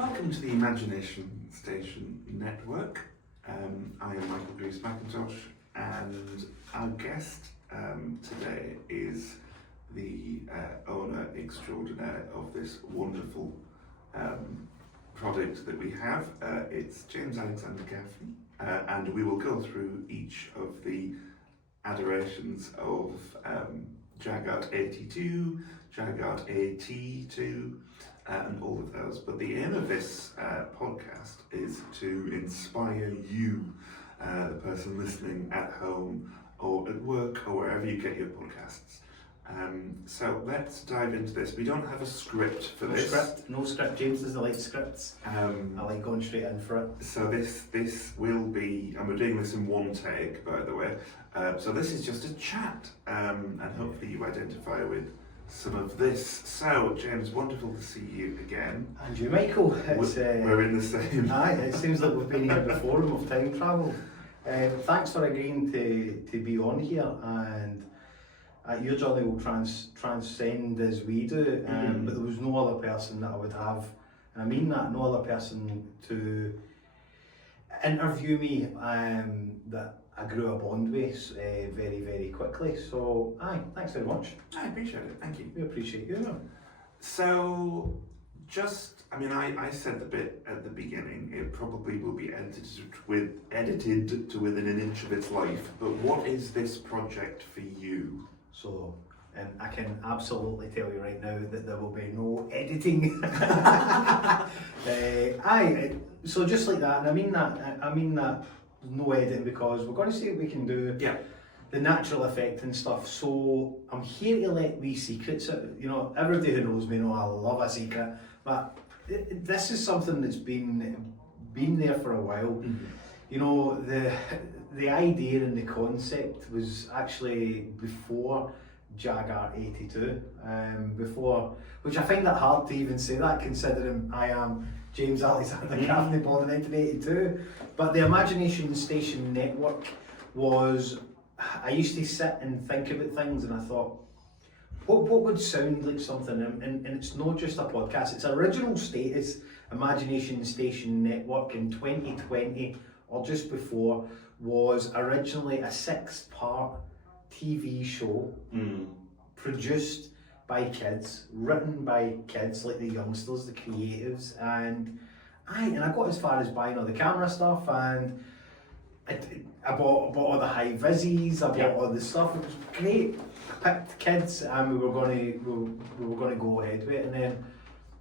Welcome to the Imagination Station Network. I am Michael Greaves Macintosh, and our guest today is the owner extraordinaire of this wonderful product that we have. It's James Alexander Gaffney, and we will go through each of the adorations of Jag Art 82, Jag Art AT2, and all of those. But the aim of this podcast is to inspire you, the person listening at home or at work or wherever you get your podcasts. So let's dive into this. We don't have a script for this. No script. James doesn't like scripts. I like going straight in for it. So this will be, and we're doing this in one take, by the way. So this is just a chat, and hopefully you identify with some of this. So James, wonderful to see you again. And you, Michael. We're in the same. Aye, it seems like we've been here before and we've time travelled. Thanks for agreeing to be on here, and your journey will transcend as we do, but there was no other person that I would have, and I mean that, no other person to interview me that I grew a bond with very, very quickly. So, thanks very much. I appreciate it, thank you. We appreciate you. So, I said the bit at the beginning, it probably will be edited to within an inch of its life, but what is this project for you? So, I can absolutely tell you right now that there will be no editing. So just like that, and I mean that no editing, because we're going to see what we can do. Yeah. The natural effect and stuff. So I'm here to let wee secrets out. You know, everybody who knows me know I love a secret, but this is something that's been there for a while. Mm-hmm. You know, the idea and the concept was actually before Jag Art 82, which I find it hard to even say that, considering I am James Alexander Gaffney, born in 1982. But the Imagination Station Network was, I used to sit and think about things, and I thought, what would sound like something, and it's not just a podcast, its original status, Imagination Station Network in 2020, or just before, was originally a 6-part TV show produced by kids, written by kids like the youngsters, the creatives, and I got as far as buying all the camera stuff, and I bought all the high vises, I bought all the stuff. It was great. I picked kids, and we were going to go ahead with it, and then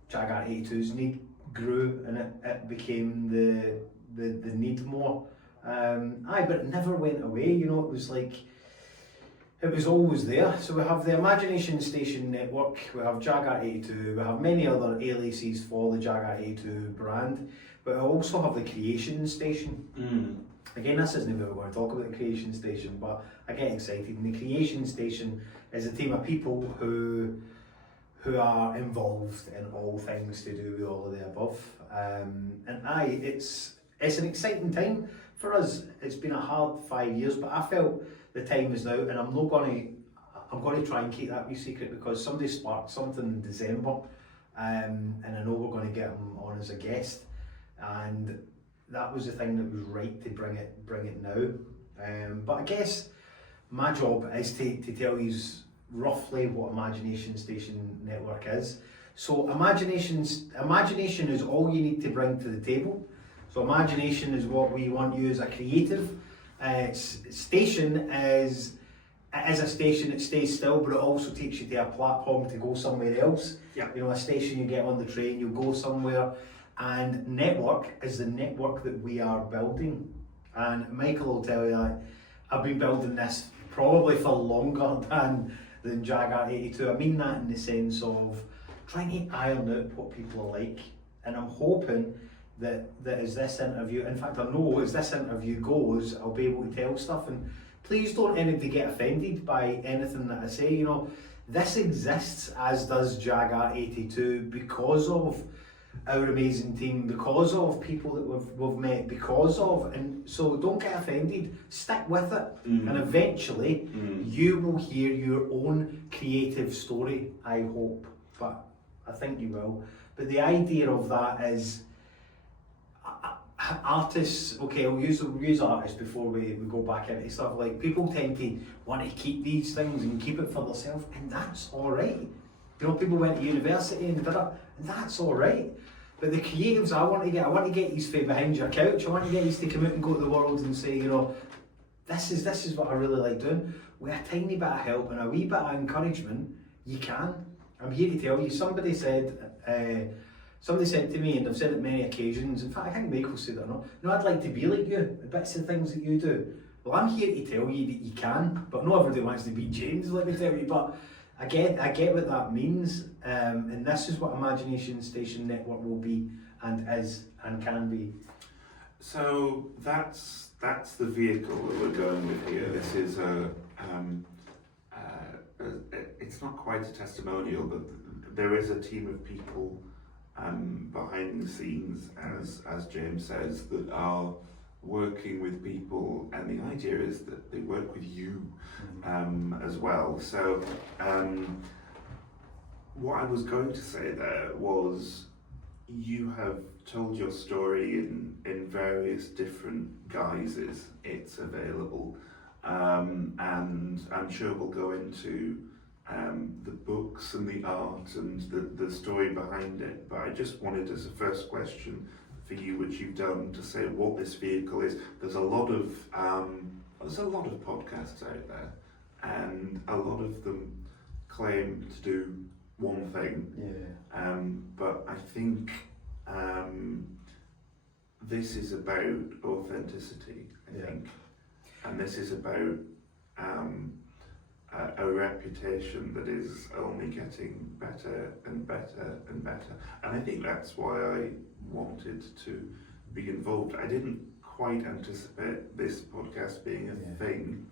Jag Art 82's need grew, and it became the need more. But it never went away. You know, it was like, it was always there. So we have the Imagination Station Network, we have Jag Art 82, we have many other aliases for the Jag Art 82 brand, but we also have the Creation Station. Again, this isn't what we're going to talk about, the Creation Station, but I get excited. And the Creation Station is a team of people who are involved in all things to do with all of the above. It's an exciting time for us. It's been a hard 5 years, but I felt the time is now, and I'm going to try and keep that wee secret, because somebody sparked something in December, and I know we're going to get him on as a guest, and that was the thing that was right to bring it now. But I guess my job is to tell you roughly what Imagination Station Network is. So imagination is all you need to bring to the table. So imagination is what we want you as a creative. Station is a station that stays still, but it also takes you to a platform to go somewhere else. Yeah. You know, a station, you get on the train, you go somewhere. And network is the network that we are building. And Michael will tell you, I've been building this probably for longer than Jag Art 82. I mean that in the sense of trying to iron out what people are like. And I'm hoping that as this interview, in fact I know as this interview goes, I'll be able to tell stuff. And please don't anybody get offended by anything that I say. You know, this exists, as does Jag Art 82, because of our amazing team, because of people that we've met, and so don't get offended, stick with it, and eventually you will hear your own creative story, I hope, but I think you will. But the idea of that is artists, okay, we'll use artists before we go back into stuff. Like, people tend to want to keep these things and keep it for themselves, and that's all right. You know, people went to university and did it, and that's all right. But the creatives, I want to get you from behind your couch. I want to get you to come out and go to the world and say, you know, this is what I really like doing. With a tiny bit of help and a wee bit of encouragement, you can. I'm here to tell you. Somebody said to me, and I've said it many occasions, in fact I think Michael said it or not, you know, I'd like to be like you, the bits of things that you do. Well, I'm here to tell you that you can, but not everybody wants to be James, let me tell you, but I get what that means, and this is what Imagination Station Network will be, and is, and can be. So that's the vehicle that we're going with here. This is it's not quite a testimonial, but there is a team of people behind the scenes, as James says, that are working with people, and the idea is that they work with you as well. So what I was going to say there was, you have told your story in various different guises. It's available, and I'm sure we'll go into the books and the art and the story behind it. But I just wanted, as a first question for you, which you've done, to say what this vehicle is. There's a lot of podcasts out there, and a lot of them claim to do one thing. Yeah. But I think this is about authenticity, I think, and this is about a reputation that is only getting better and better and better. And I think that's why I wanted to be involved. I didn't quite anticipate this podcast being a thing,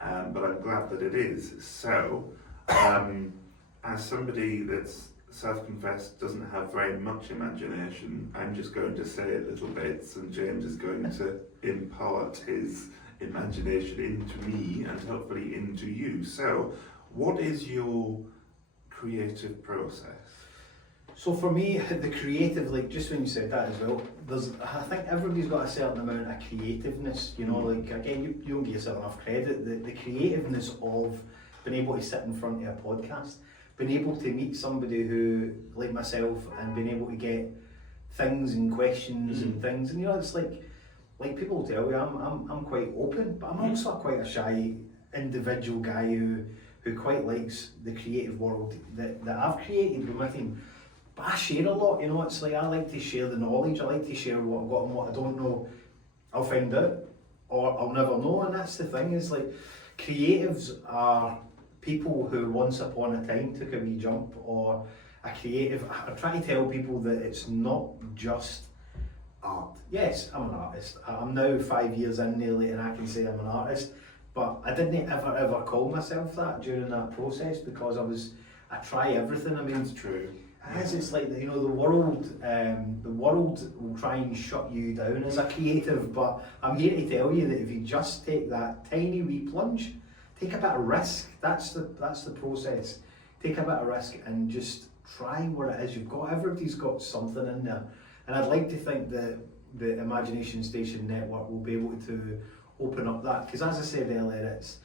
but I'm glad that it is. So, as somebody that's self-confessed doesn't have very much imagination, I'm just going to say little bits, and James is going to impart his imagination into me and hopefully into you. So, what is your creative process? So for me, the creative, like, just when you said that as well, I think everybody's got a certain amount of creativeness, you know, like, again, you don't give yourself enough credit, the creativeness of being able to sit in front of a podcast, being able to meet somebody who, like myself, and being able to get things and questions and things, and you know, it's like people tell you, I'm quite open, but I'm also quite a shy individual guy who quite likes the creative world that I've created with my team. But I share a lot, you know, it's like I like to share the knowledge, I like to share what I've got, and what I don't know, I'll find out, or I'll never know. And that's the thing, is like, creatives are people who once upon a time took a wee jump, or a creative. I try to tell people that it's not just art. Yes, I'm an artist. I'm now 5 years in nearly, and I can say I'm an artist, but I didn't ever call myself that during that process, because I try everything. I mean, it's true. As it's like, you know, the world will try and shut you down as a creative, but I'm here to tell you that if you just take that tiny wee plunge, take a bit of risk. That's the process. Take a bit of risk and just try what it is you've got. Everybody's got something in there, and I'd like to think that the Imagination Station Network will be able to open up that, because as I said earlier, it's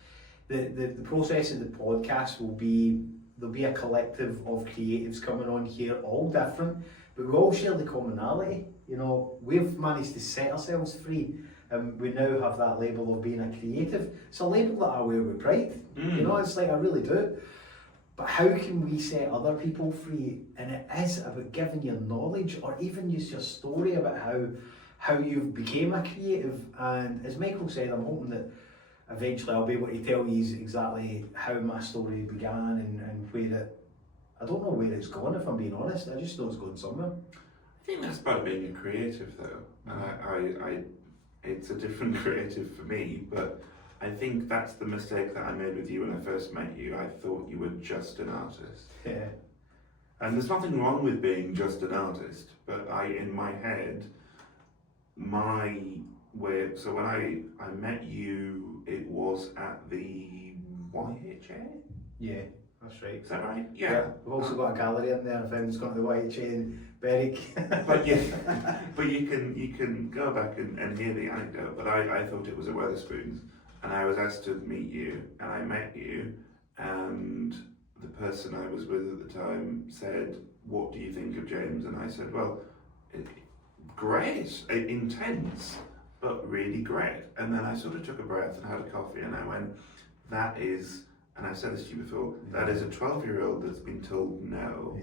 the process of the podcast will be, there'll be a collective of creatives coming on here, all different, but we all share the commonality. You know, we've managed to set ourselves free, and we now have that label of being a creative. It's a label that I wear with pride. You know, it's like, I really do. But how can we set other people free? And it is about giving your knowledge, or even just your story about how you became a creative. And as Michael said, I'm hoping that eventually I'll be able to tell you exactly how my story began and where it, I don't know where it's gone, if I'm being honest. I just know it's going somewhere. I think that's part of being a creative, though. And I it's a different creative for me, but I think that's the mistake that I made with you when I first met you. I thought you were just an artist. Yeah. And there's nothing wrong with being just an artist, but in my head, so when I met you, it was at the YHA? Yeah. That's right. Is that right? Yeah. We've also got a gallery in there if anyone's got the white chain, Berwick. But you can go back and hear the anecdote. But I thought it was at Wetherspoons, and I was asked to meet you, and I met you, and the person I was with at the time said, "What do you think of James?" And I said, "Well, great, intense, but really great." And then I sort of took a breath and had a coffee, and I went, "That is," and I've said this to you before, that is a 12-year-old that's been told no,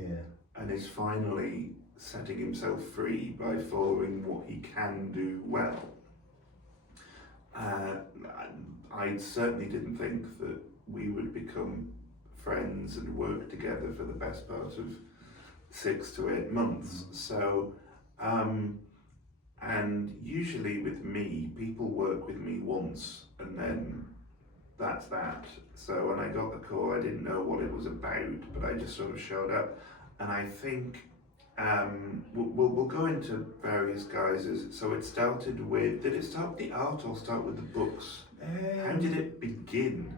and is finally setting himself free by following what he can do well. I certainly didn't think that we would become friends and work together for the best part of 6 to 8 months. So, and usually with me, people work with me once and then that's that. So when I got the call, I didn't know what it was about, but I just sort of showed up. And I think we'll go into various guises. So it started with, did it start with the art or start with the books? How did it begin?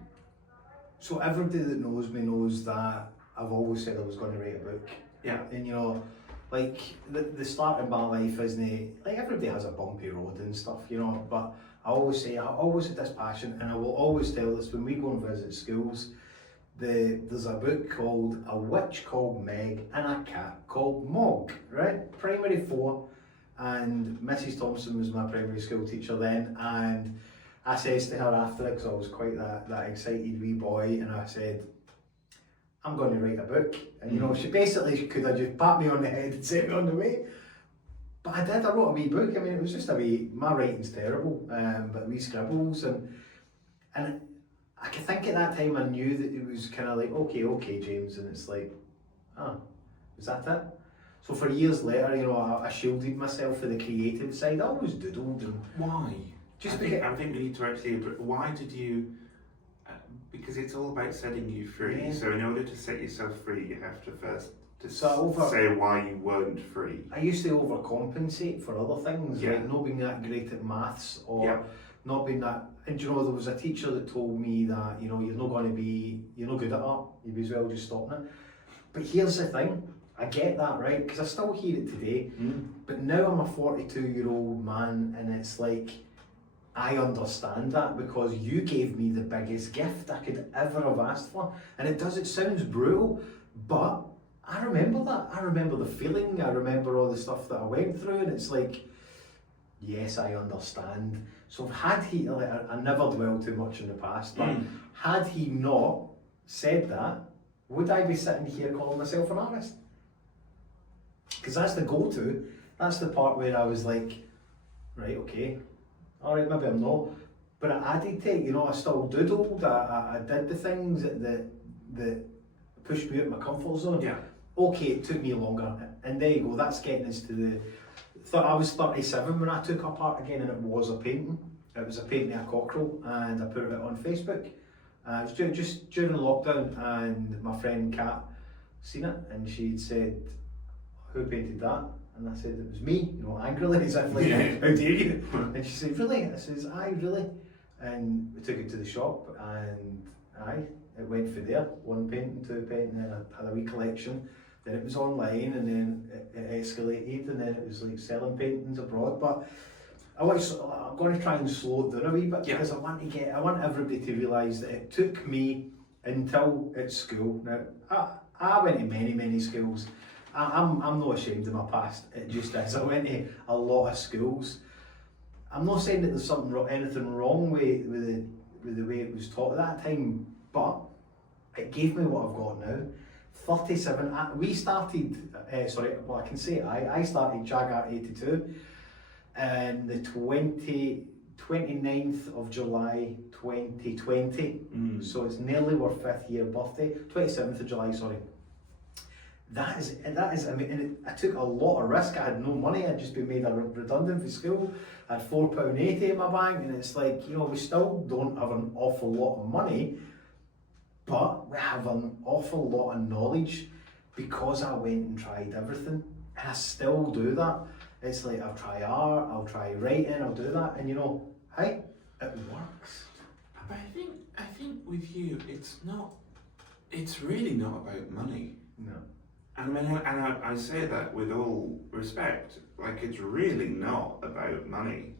So everybody that knows me knows that I've always said I was going to write a book. Yeah. And you know, like the start of my life, isn't it? Like everybody has a bumpy road and stuff, you know, but I always say, I always had this passion, and I will always tell this when we go and visit schools. There's a book called A Witch Called Meg and a Cat Called Mog, right? Primary 4, and Mrs. Thompson was my primary school teacher then, and I says to her after it, because I was quite that excited wee boy, and I said, I'm going to write a book. And you know, she basically could have just pat me on the head and sent me on the way. But I did, I wrote a wee book. I mean, it was just a wee, my writing's terrible, but wee scribbles. And I could think at that time I knew that it was kind of like, okay, James. And it's like, is that it? So for years later, you know, I shielded myself for the creative side. I always doodled. And why? Just I think we need to actually, why did you, because it's all about setting you free. Yeah. So in order to set yourself free, you have to first say why you weren't free. I used to overcompensate for other things, like not being that great at maths or not being that. And you know, there was a teacher that told me that, you know, you're not good at art, you may as well just stop it. But here's the thing, I get that, right? Because I still hear it today. But now I'm a 42-year-old man, and it's like, I understand that because you gave me the biggest gift I could ever have asked for. And it sounds brutal, but I remember that. I remember the feeling, I remember all the stuff that I went through, and it's like, yes, I understand. So had he, like, I never dwell too much in the past, but had he not said that, would I be sitting here calling myself an artist? Because that's the go-to. That's the part where I was like, right, okay, all right, maybe I'm not. But I added to it, you know, I still doodled, I did the things that pushed me out of my comfort zone. Yeah. Okay, it took me longer, and there you go, that's getting us to I was 37 when I took up art again, and it was a painting. It was a painting of a cockerel, and I put it on Facebook. It was just during lockdown, and my friend Kat seen it, and she'd said, who painted that? And I said, it was me, you know, angrily, as if like, how dare you? And she said, really? I says, aye, really? And we took it to the shop, and aye, it went for there, one painting, two painting, then I had a wee collection. Then it was online, and then it escalated, and then it was like selling paintings abroad. But I'm going to try and slow it down a wee bit, because I want everybody to realise that it took me until at school. Now, I went to many schools. I'm not ashamed of my past, it just is. I went to a lot of schools. I'm not saying that there's anything wrong with the way it was taught at that time, but it gave me what I've got now. 37, we started, I can say I started Jag Art 82 on the 29th of July 2020, so it's nearly our 5th year birthday, 27th of July, sorry. That is, I mean, and I took a lot of risk. I had no money, I'd just been made redundant from school. I had £4.80 in my bank, and it's like, you know, we still don't have an awful lot of money, but we have an awful lot of knowledge because I went and tried everything, and I still do that. It's like, I'll try art, I'll try writing, I'll do that, and you know, hey, it works. But I think with you, it's not it's really not about money. No. And I say that with all respect, like it's really not about money.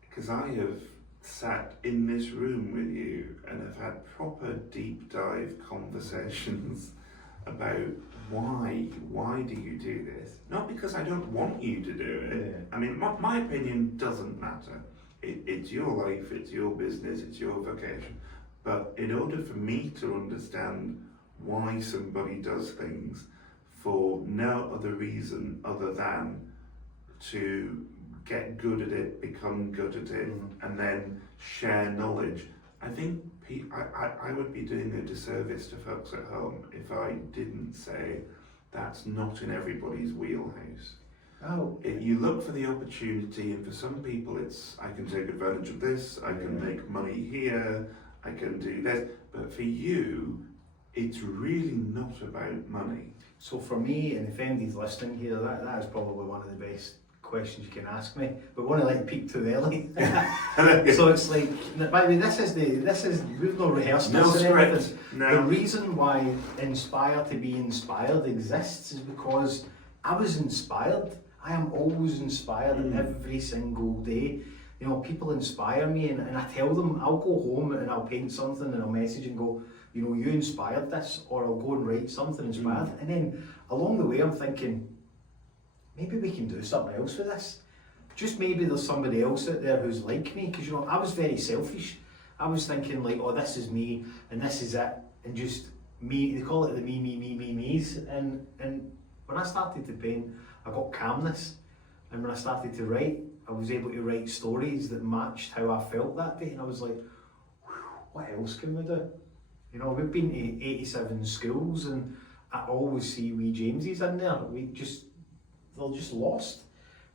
Because I have sat in this room with you and have had proper deep dive conversations about why do you do this? Not because I don't want you to do it. Yeah. I mean, my opinion doesn't matter. It's your life, it's your business, it's your vocation. But in order for me to understand why somebody does things for no other reason other than to get good at it, become good at it, and then share knowledge, I think I would be doing a disservice to folks at home if I didn't say that's not in everybody's wheelhouse. Oh. You look for the opportunity, and for some people it's, I can take advantage of this, I can make money here, I can do this, but for you, it's really not about money. So for me, and if anybody's listening here, that is probably one of the best questions you can ask me, but won't let peek too early. So it's like, by the way, this is we've not rehearsed no this. Script. No. The reason why Inspire to be Inspired exists is because I was inspired. I am always inspired every single day. You know, people inspire me, and I tell them, I'll go home and I'll paint something and I'll message and go, you know, you inspired this, or I'll go and write something inspired. And then along the way I'm thinking, maybe we can do something else with this. Just maybe there's somebody else out there who's like me, because you know, I was very selfish. I was thinking like, oh, this is me and this is it, and just me, they call it the me's. And when I started to paint, I got calmness. And when I started to write, I was able to write stories that matched how I felt that day. And I was like, what else can we do? You know, we've been to 87 schools and I always see wee Jameses in there. They're just lost.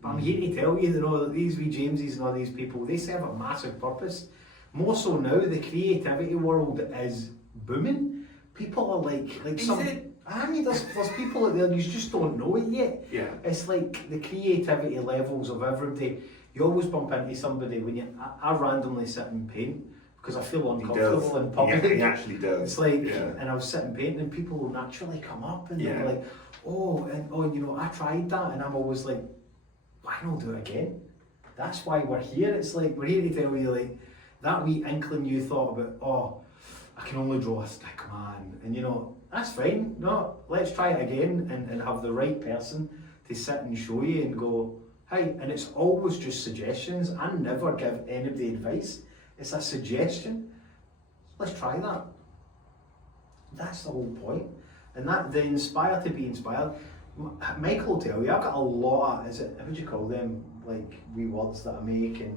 But I'm here to tell you, you know, that these wee Jameses and all these people, they serve a massive purpose. More so now, the creativity world is booming. People are like Is it? I mean, there's people out there, you just don't know it yet. Yeah. It's like the creativity levels of everybody. You always bump into somebody when I randomly sit and paint because I feel uncomfortable in public. Yeah, he actually does. It's like, and I was sitting painting and people will naturally come up and they're like, oh, you know, I tried that, and I'm always like, why not do it again? That's why we're here. It's like, we're here to tell you, like, that wee inkling you thought about, oh, I can only draw a stick man, and you know, that's fine. No, let's try it again and have the right person to sit and show you and go, hey, and it's always just suggestions. I never give anybody advice. It's a suggestion. Let's try that. That's the whole point. And that, the inspire to be inspired. Michael will tell you, I've got a lot of, what do you call them? Like wee words that I make and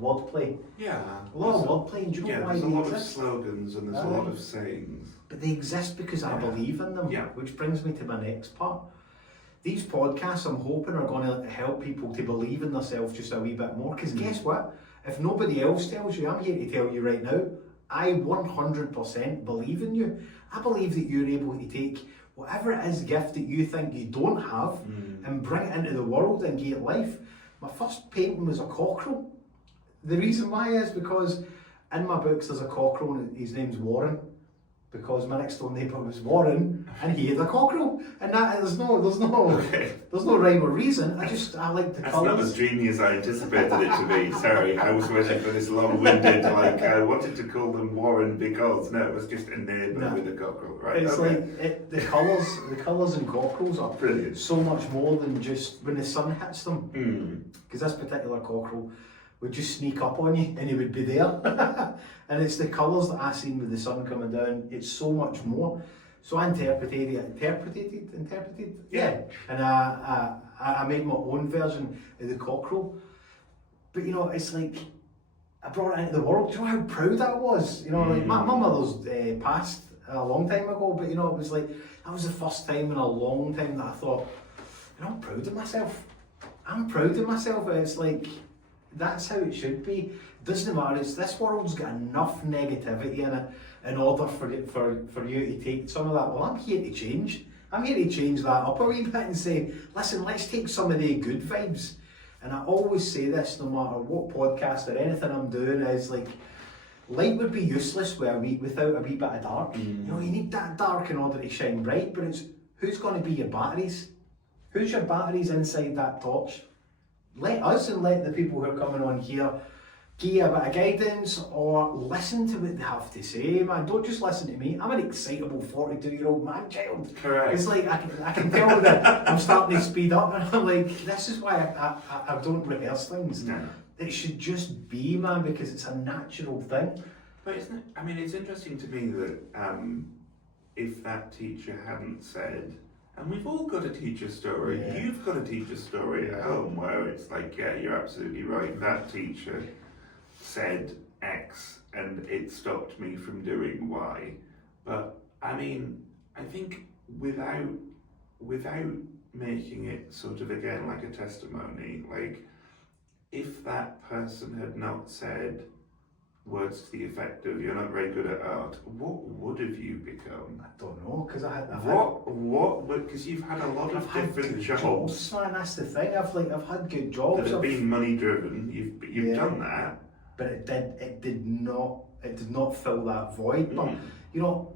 wordplay. Yeah. A lot of wordplay. And do you know why there's a they lot of exist? slogans and there's a lot of sayings. But they exist because I believe in them. Yeah. Which brings me to my next part. These podcasts, I'm hoping, are going to help people to believe in themselves just a wee bit more. Because guess what? If nobody else tells you, I'm here to tell you right now, I 100% believe in you. I believe that you're able to take whatever it is gift that you think you don't have and bring it into the world and give it life. My first painting was a cockerel. The reason why is because in my books there's a cockerel and his name's Warren. Because my next door neighbour was Warren and he had a cockerel. And that there's no rhyme or reason. I like the That's colours. not as dreamy as I anticipated it to be. Sorry, I was waiting for this long-winded, like, I wanted to call them Warren because, no, it was just a neighbour with a cockerel, right? It's like, the colours in cockerels are Brilliant. so much more than just when the sun hits them. Because this particular cockerel would just sneak up on you and he would be there. And it's the colours that I seen with the sun coming down. It's so much more. So I interpreted. Yeah. And I made my own version of the cockerel. But you know, it's like, I brought it into the world. Do you know how proud I was? You know, like my mother's passed a long time ago, but you know, it was like, that was the first time in a long time that I thought, you know, I'm proud of myself. I'm proud of myself. And it's like, that's how it should be. Doesn't matter. This world's got enough negativity in it in order for you to take some of that. Well, I'm here to change. I'm here to change that up a wee bit and say, listen, let's take some of the good vibes. And I always say this, no matter what podcast or anything I'm doing, is like, light would be useless without a wee bit of dark. You know, you need that dark in order to shine bright, but it's who's going to be your batteries? Who's your batteries inside that torch? Let us and let the people who are coming on here give you a bit of guidance or listen to what they have to say, man. Don't just listen to me. I'm an excitable 42-year-old man-child. Correct. It's like I can tell that I'm starting to speed up, and I'm like, this is why I don't rehearse things. No. It should just be, man, because it's a natural thing. But isn't it, I mean, it's interesting to me that if that teacher hadn't said, and we've all got a teacher story, Yeah. you've got a teacher story at home where it's like, yeah, you're absolutely right, that teacher said X and it stopped me from doing Y. But I mean, I think without making it sort of again like a testimony, like if that person had not said words to the effect of "you're not very good at art," what would have you become? I don't know, because Because you've had a lot I've of had different good jobs man. That's the thing. I've had good jobs. that have been money driven. You've Yeah. done that. But it did not fill that void. But you know,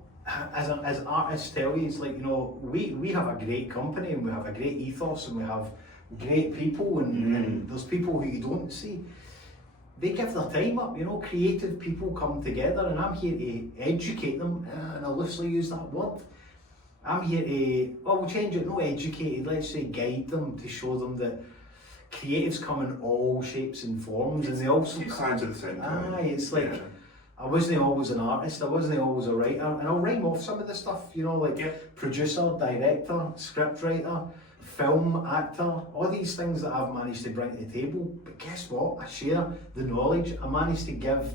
as artists tell you, it's like, you know, we have a great company and we have a great ethos and we have great people and those people who you don't see, they give their time up. You know, creative people come together, and I'm here to educate them. And I loosely use that word. I'm here to, well, we'll change it. Not educated. Let's say guide them, to show them that creatives come in all shapes and forms, and they also Two sides of the same coin. Aye, it's like, I wasn't always an artist, I wasn't always a writer, and I'll rhyme off some of the stuff, you know, like producer, director, script writer, film actor, all these things that I've managed to bring to the table. But guess what? I share the knowledge. I managed to give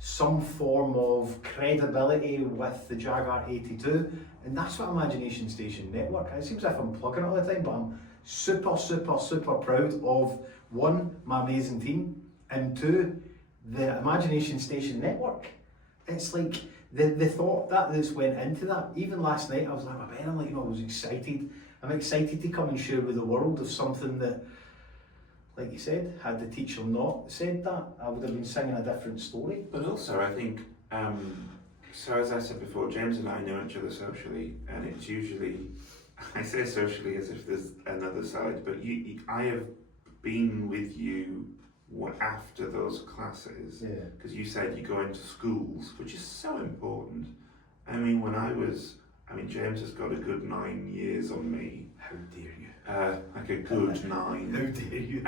some form of credibility with the Jag Art 82, and that's what Imagination Station Network. It seems as if I'm plugging it all the time, but I'm super proud of, one, my amazing team, and two, the Imagination Station Network. It's like the thought that's went into that. Even last night I was like, I'm like, you know, I was excited. I'm excited to come and share with the world of something that, like you said, had the teacher not said that, I would have been singing a different story. But also, I think, so as I said before, James and I know each other socially, and it's usually, I say socially as if there's another side, but I have been with you after those classes, because you said you go into schools, which is so important. I mean, James has got a good 9 years on me. How dare you? Like a good 9. How dare you?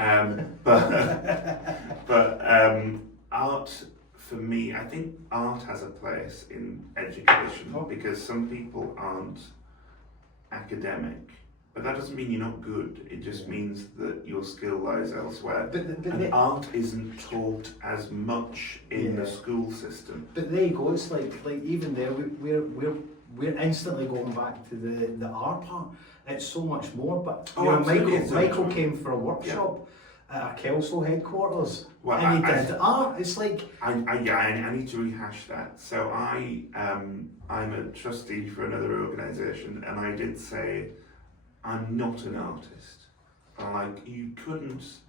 But art, for me, I think art has a place in education because some people aren't academic. But that doesn't mean you're not good. It just means that your skill lies elsewhere. And art isn't taught as much in the school system. But there you go. It's like even there, we're instantly going back to the art part. It's so much more. But you know, Michael came for a workshop at our Kelso headquarters, and he did art. It's like I need to rehash that. So I'm a trustee for another organisation, and I did say, I'm not an artist. Like, you couldn't,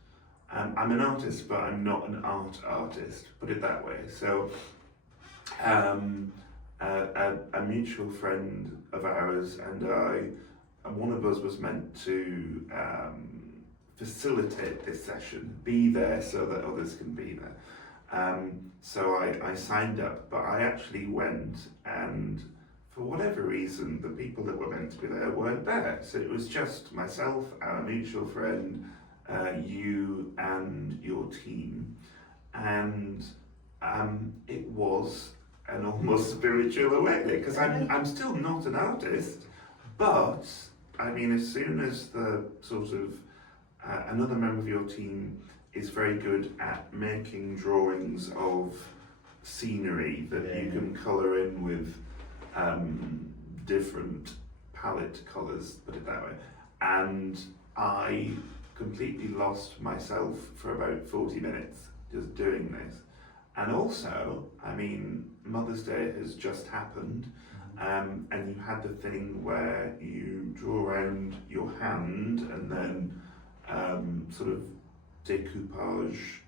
I'm an artist, but I'm not an artist, put it that way. So, a mutual friend of ours and one of us was meant to facilitate this session, be there so that others can be there. So I signed up, but I actually went, and for whatever reason, the people that were meant to be there weren't there. So it was just myself, our mutual friend, you and your team. And it was an almost spiritual awakening, because I'm still not an artist, but I mean, as soon as the sort of, another member of your team is very good at making drawings of scenery that you can colour in with different palette colours, put it that way, and I completely lost myself for about 40 minutes just doing this. And also, I mean, Mother's Day has just happened, and you had the thing where you draw around your hand and then sort of decoupage,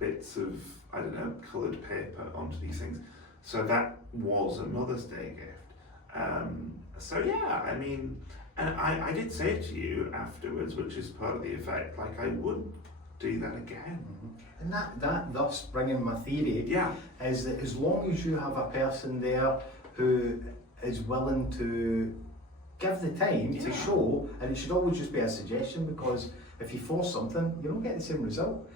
bits of, I don't know, coloured paper onto these things. So that was a Mother's Day gift. So yeah, I mean, and I did say to you afterwards, which is part of the effect, like I would do that again. And that thus bringing my theory is that as long as you have a person there who is willing to give the time to show, and it should always just be a suggestion, because if you force something, you don't get the same result.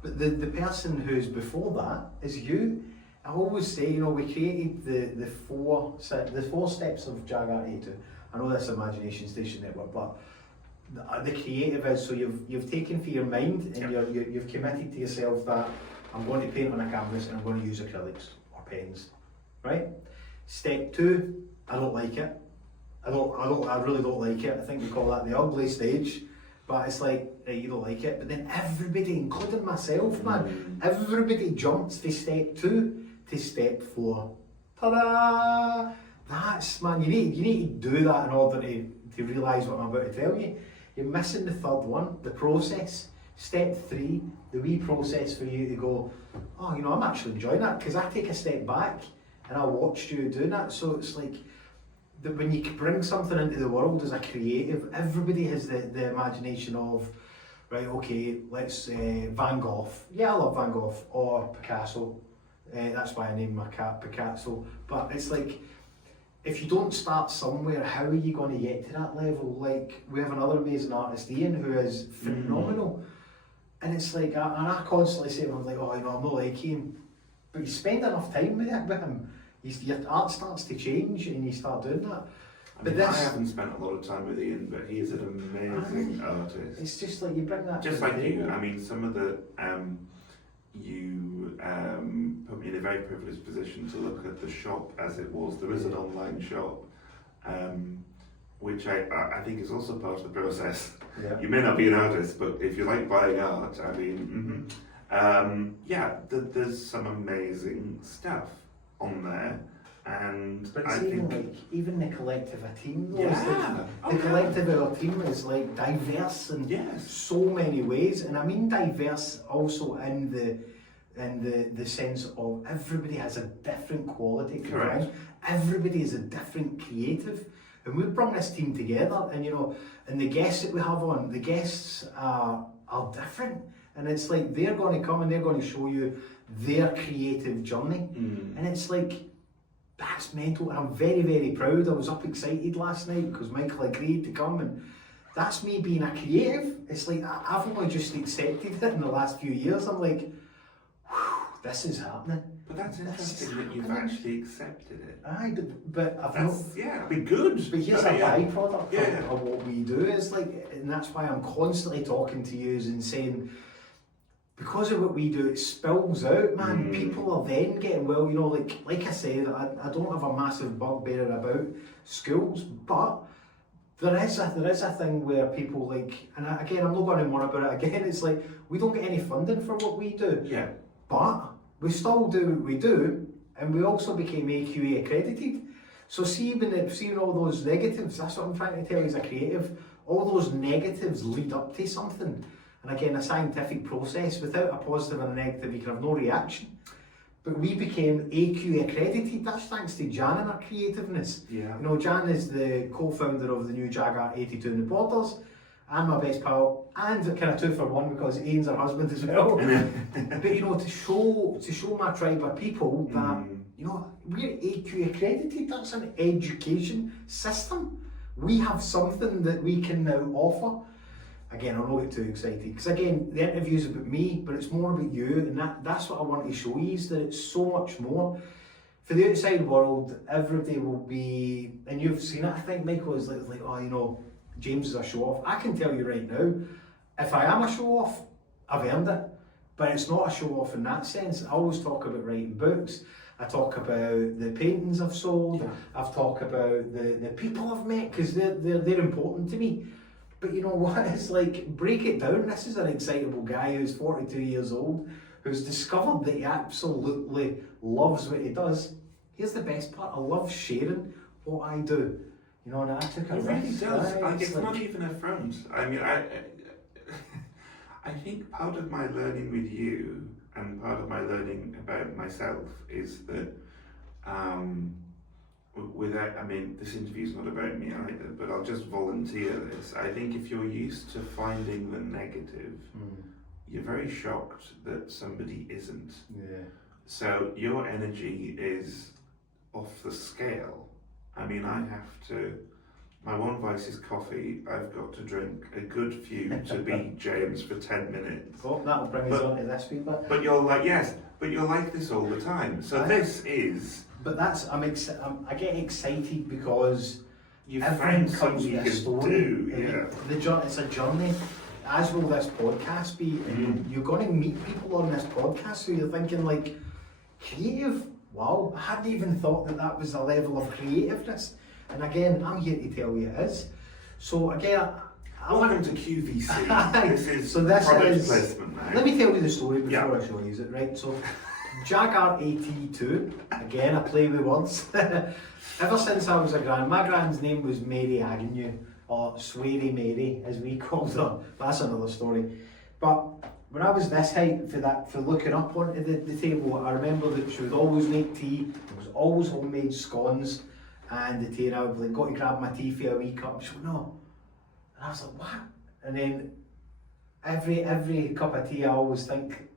But the person who's before that is you. I always say, you know, we created the four steps of Jag Art 82. I know that's Imagination Station Network, but the creative is, so you've taken for your mind and you've committed to yourself that I'm going to paint on a canvas and I'm going to use acrylics or pens, right? Step 2, I don't like it. I really don't like it. I think we call that the ugly stage. But it's like, right, you don't like it. But then everybody, including myself, man, everybody jumps from step 2 to step 4. Ta-da! That's, man, you need to do that in order to realise what I'm about to tell you. You're missing the third one, the process. Step 3, the wee process for you to go, oh, you know, I'm actually enjoying that, because I take a step back and I watched you doing that. So it's like, when you bring something into the world as a creative, everybody has the imagination of, right, okay, let's Van Gogh. Yeah, I love Van Gogh. Or Picasso. That's why I named my cat Picasso. But it's like, if you don't start somewhere, how are you going to get to that level? Like, we have another amazing artist, Ian, who is phenomenal. And it's like, and I constantly say to him, like, oh, you know, I'm not like him. But you spend enough time with him, your art starts to change and you start doing that. I haven't spent a lot of time with Ian, but he is an amazing artist. It's just like you bring that. Just like you, I mean, some of the you put me in a very privileged position to look at the shop as it was. There is an online shop, which I think is also part of the process. Yeah. You may not be an artist, but if you like buying art, I mean, there's some amazing stuff on there. And but it's even the collective of a team though. Yeah. The collective of a team is like diverse in so many ways, and I mean diverse also in the sense of everybody has a different quality to bring. Everybody is a different creative, and we bring this team together. And you know, and the guests that we have on, the guests are different, and it's like they're going to come and they're going to show you their creative journey, and it's like. That's mental, and I'm very, very proud. I was up excited last night because Michael agreed to come, and that's me being a creative. It's like I've only just accepted it in the last few years. I'm like, whew, this is happening. But that's interesting that you've actually accepted it. Aye, but it'd be good. But here's a byproduct of what we do. It's like, and that's why I'm constantly talking to you and saying, because of what we do, it spills out, man. People are then getting, well, you know, like I said, I don't have a massive bugbear about schools, but there is a thing where people like, and again, I'm not going to worry about it again, it's like, we don't get any funding for what we do. Yeah. But we still do what we do, and we also became AQA accredited. So seeing all those negatives, that's what I'm trying to tell you as a creative, all those negatives lead up to something. And again, a scientific process, without a positive and a negative, you can have no reaction. But we became AQ accredited. That's thanks to Jan and our creativeness. Yeah. You know, Jan is the co-founder of the new Jag Art 82 in the Borders, and my best pal, and kind of 2 for 1 because Ian's her husband as well. But you know, to show my tribe of people that you know we're AQ accredited. That's an education system. We have something that we can now offer. Again, I don't get too excited because again, the interview's about me, but it's more about you, and that's what I want to show you, is that it's so much more. For the outside world, everybody will be, and you've seen it, I think Michael is like, oh, you know, James is a show-off. I can tell you right now, if I am a show-off, I've earned it. But it's not a show-off in that sense. I always talk about writing books. I talk about the paintings I've sold. Yeah. I've talked about the people I've met, because they're important to me. But you know what, it's like, break it down. This is an excitable guy who's 42 years old, who's discovered that he absolutely loves what he does. Here's the best part, I love sharing what I do. You know, and I took a risk. It really does. It's like, not even a front. I mean, I I think part of my learning with you and part of my learning about myself is that this interview's not about me either, but I'll just volunteer this. I think if you're used to finding the negative, you're very shocked that somebody isn't. Yeah. So your energy is off the scale. I mean, my one vice is coffee. I've got to drink a good few to beat James for 10 minutes. Oh, that'll bring us on to this week. But you're like, yes, but you're like this all the time. So this is... But that's, I get excited because you everyone find comes something with you a can story. do, yeah. It's a journey, as will this podcast be. And you're going to meet people on this podcast who you're thinking like, creative? Wow, I hadn't even thought that was a level of creativeness. And again, I'm here to tell you it is. So again, welcome to QVC. This is product placement now. Let me tell you the story before I show you it, right? So, Jag Art AT2, again, I play with words. Ever since I was my grand's name was Mary Agnew, or Sweary Mary, as we called her. That's another story. But when I was this height for looking up onto the table, I remember that she would always make tea. There was always homemade scones, and the tea. And I would like go to grab my tea for a wee cup. She would no, and I was like, what? And then every cup of tea, I always think,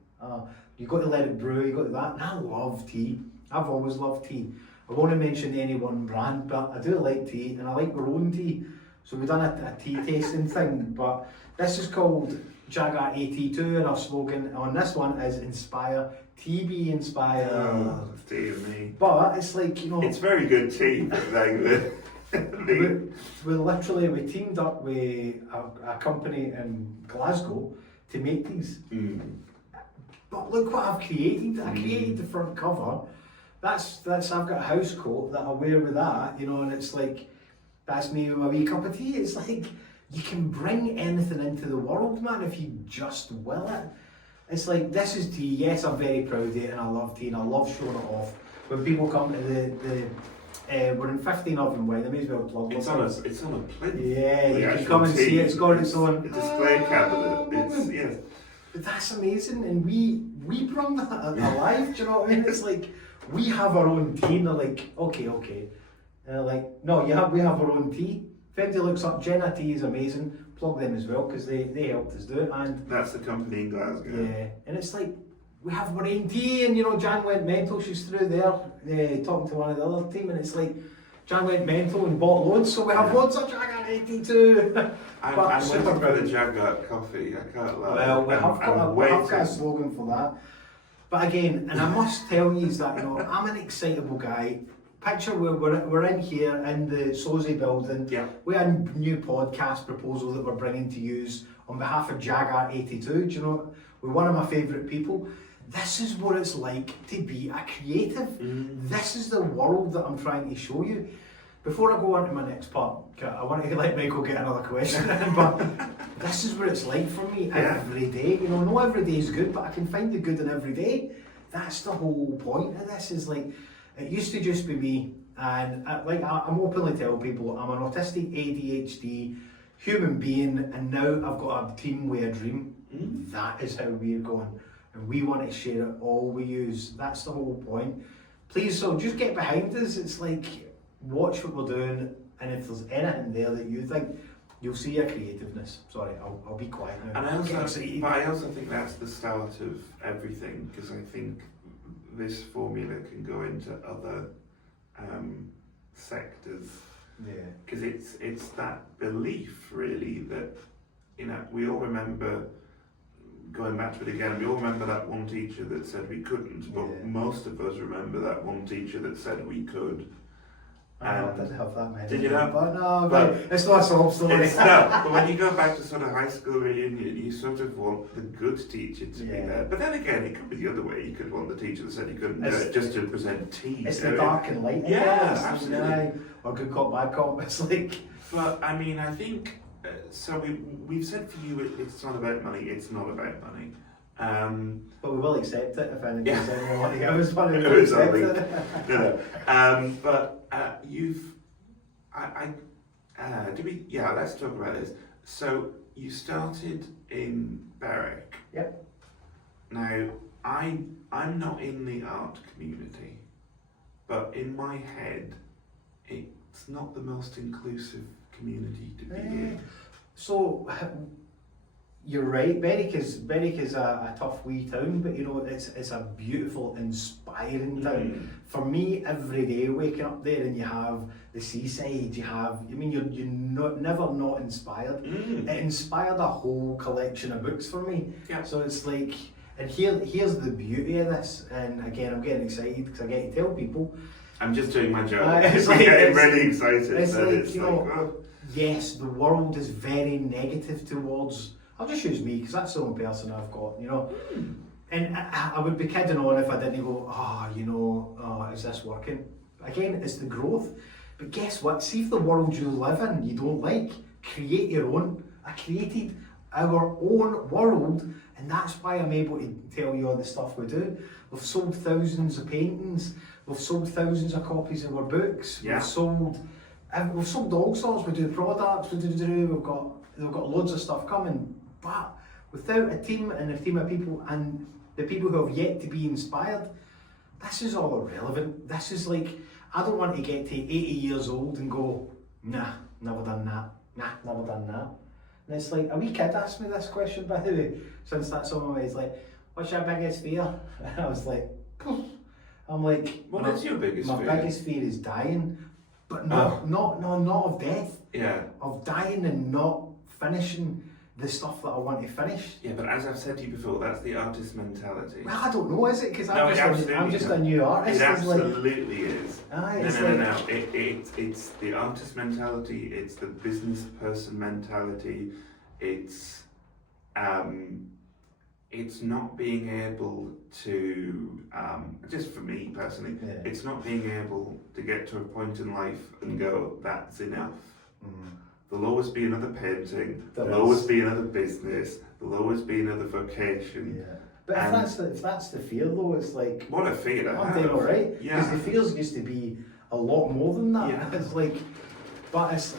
you got to let it brew. You got to that. And I love tea. I've always loved tea. I won't mention any one brand, but I do like tea, and I like my own tea. So we've done a tea tasting thing, but this is called Jag Art AT2, and our slogan on this one is Inspire, tea be inspired. Oh, dear me. But it's like, it's very good tea, but like we teamed up with a company in Glasgow to make these. But look what I've created. I created the front cover. That's I've got a house coat that I wear with that, and it's like, that's me with my wee cup of tea. It's like, you can bring anything into the world, man, if you just will it. It's like, this is tea. Yes, I'm very proud of it, and I love tea, and I love showing it off. When people come to we're in 15 Oven Wine, I may as well plug it. It's on a plinth. Yeah, you can come and see it. It's got its own display cabinet. Yes. But that's amazing, and we bring that alive. Do you know what I mean? It's like, we have our own tea, and they're like, okay. And they're like, no, we have our own tea. If anybody looks up Jenna Tea is amazing, plug them as well, because they helped us do it. And that's the company in Glasgow. Yeah, and it's like, we have our own tea, and Jan went mental. She's through there talking to one of the other team, and it's like, Jan went mental and bought loads, so we have loads of Jag Art 82. I'm waiting for the Jag Art coffee. I can't lie. Well, we have got a slogan for that. But again, and I must tell you that I'm an excitable guy. Picture we're in here in the Sozy building. Yeah. We had a new podcast proposal that we're bringing to use on behalf of Jag Art 82. Do you know, we're one of my favourite people. This is what it's like to be a creative. This is the world that I'm trying to show you. Before I go on to my next part, I want to let Michael get another question in, but this is what it's like for me every day. No every day is good, but I can find the good in every day. That's the whole point of this, is like, it used to just be me, and I'm openly tell people I'm an autistic ADHD human being, and now I've got a team with a dream. That is how we're going, and we want to share it all we use. That's the whole point. Please, so just get behind us. It's like, watch what we're doing, and if there's anything there that you think, you'll see your creativeness. Sorry, I'll be quiet now. And I also think that's the start of everything, because I think this formula can go into other sectors. Yeah. Because it's that belief really that we all remember, going back to it again, we all remember that one teacher that said we couldn't, but most of us remember that one teacher that said we could. I didn't have that many. Did you not? But no, but it's not a sob story. But when you go back to sort of high school reunion, you sort of want the good teacher to be there. But then again, it could be the other way. You could want the teacher that said you couldn't do it just to present tea. It's the dark and light. Yeah, absolutely. Or good cop, bad cop. It's like. But I mean, I think so. We've said for you, it's not about money. It's not about money. But we will accept it if anyone gives anyone money. It was funny. We will accept it. No. But let's talk about this. So you started in Berwick. Yep. Now, I'm not in the art community, but in my head, it's not the most inclusive community to be in. So you're right. Berwick is a tough wee town, but you know it's a beautiful, inspiring town. For me, every day waking up there and you have the seaside, you're never not inspired. It inspired a whole collection of books for me. Yeah. So it's like, and here's the beauty of this. And again, I'm getting excited because I get to tell people. I'm just doing my job. It's I'm like, getting really excited. It's like, it's you know, yes, the world is very negative towards. I'll just use me because that's the only person I've got, you know. And I would be kidding on if I didn't go, is this working? Again, it's the growth. But guess what? See if the world you live in you don't like, create your own. I created our own world, and that's why I'm able to tell you all the stuff we do. We've sold thousands of paintings. We've sold thousands of copies of our books. Yeah. We've sold all sorts. We do products. We've got loads of stuff coming. But without a team and a team of people and the people who have yet to be inspired, this is all irrelevant. This is like, I don't want to get to 80 years old and go, nah, never done that. Nah, never done that. And it's like, a wee kid asked me this question, by the way, since that's on my way. It's like, what's your biggest fear? And I was like, I'm like, what is your biggest fear? My biggest fear is dying, but not of death. Yeah. Of dying and not finishing the stuff that I want to finish. Yeah, but as I've said to you before, that's the artist mentality. Well, I don't know, is it? Because No, I'm just a new artist. It absolutely is. No. It's the artist mentality. It's the business person mentality. It's not being able to, just for me personally, it's not being able to get to a point in life and go, that's enough. There'll always be another painting, there'll always be another business, there'll always be another vocation. Yeah. But if that's the fear though, it's like... What a fear I I'm have. doing alright. Yeah. Because the fears used to be a lot more than that. Yeah. It's like... But it's,